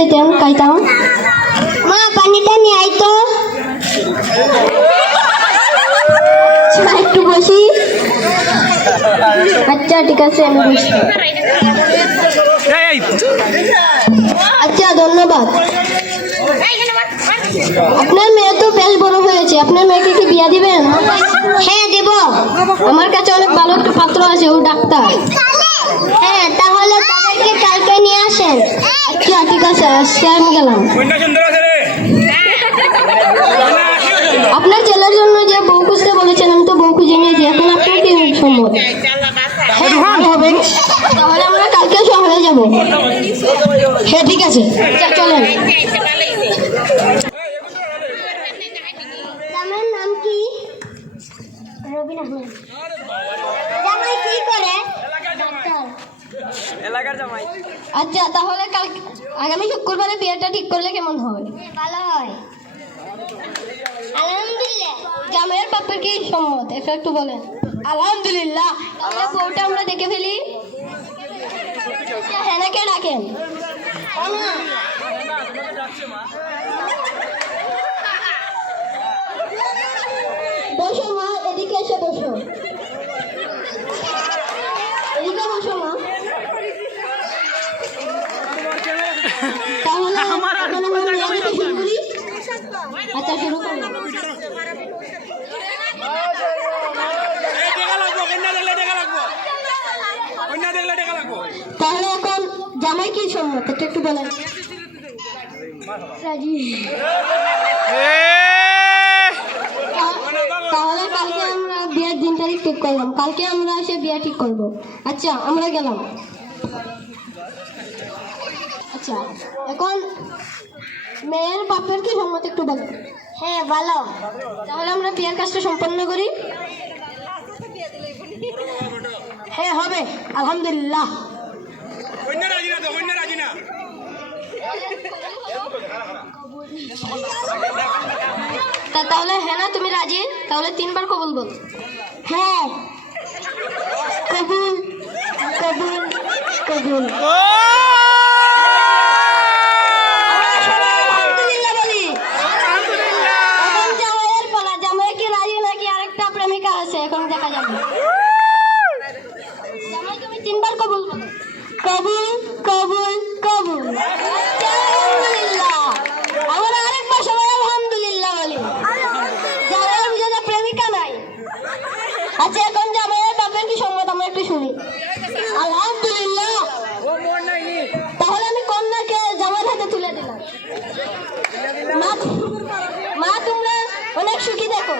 খাইতাম মা পানিটা নিয়ে আই তো। আচ্ছা, একটু বসি। আচ্ছা ঠিক আছে আমি বসি এই আচ্ছা ধন্যবাদ। আপনার মেয়ে তো বেশ বড় হয়েছে। আপনার মেয়েকে কি বিয়া দিবেন? হ্যাঁ দেব। আমার কাছে অনেক ভালো একটা পাত্র আছে ও ডাক্তার। হ্যাঁ তাহলে তাদেরকে আচ্ছা আছে আমি গেলাম। আপনার ছেলের জন্য যে বউ খুঁজতে বলেছেন আমি তো বউ খুঁজে নিয়েছি এখন আপনার কি সম্মত হ্যাঁ হবে। তাহলে আমরা কালকে শহরে যাব। হ্যাঁ ঠিক আছে। চলেন। নাম কি? রবিন আহমেদ জামাই কি করে? এলাকার জামাই। আচ্ছা তাহলে কাল আগামী শুক্রবারে বিয়েটা ঠিক করলে কেমন হয় ভালো হয়। আলহামদুলিল্লাহ। জামাইয়ের বাপের কি সম্মত? এটা একটু বলেন। আলহামদুলিল্লাহ। তাহলে বউটা আমরা দেখে ফেলি। হেনাকে ডাকেন বসো মা এদিকে এসে বসো এদিকে বসো মা তাহলে আমার আর এখন আমরা বিয়ে দিতে শুরু করি আচ্ছা শুরু করি এই টাকা লাগবো কন্যা দেখলে টাকা লাগবো কন্যা দেখলে টাকা লাগবো তাহলে এখন জামাই কি সম্মত এটা একটু বলেন। তাহলে কালকে আমরা বিয়ের দিন তারিখ ঠিক করলাম। কালকে আমরা এসে বিয়ে ঠিক করব। আচ্ছা আমরা গেলাম। আচ্ছা এখন মেয়ের বাপের কি সম্মত একটু বলো? হ্যাঁ ভালো তাহলে আমরা বিয়ের কাজটা সম্পন্ন করি। হ্যাঁ হবে। আলহামদুলিল্লাহ। কন্যা রাজি না তো কন্যা রাজি না। তা তাহলে হ্যাঁ না তুমি রাজি? তাহলে তিনবার কবুল বল। হ্যাঁ। কবুল কবুল কবুল আলহামদুলিল্লাহ বলি এখন জামাইয়ের পালা জামাই কি রাজি নাকি প্রেমিকা আছে এখন দেখা যাবে তুমি তিনবার কবুল কবুল কবুল কবুল। আলহামদুলিল্লাহ। আরেকবার সবাই আলহামদুলিল্লাহ বলি। বুঝে প্রেমিকা নাই। আচ্ছা এখন জামাইয়ের বাপের কি সম্মত আমরা একটু শুনি। আলহামদুলিল্লাহ। তাহলে আমি কন্যাকে জামাইয়ের হাতে তুলে দিলাম। মা তোমরা অনেক সুখী দেখো।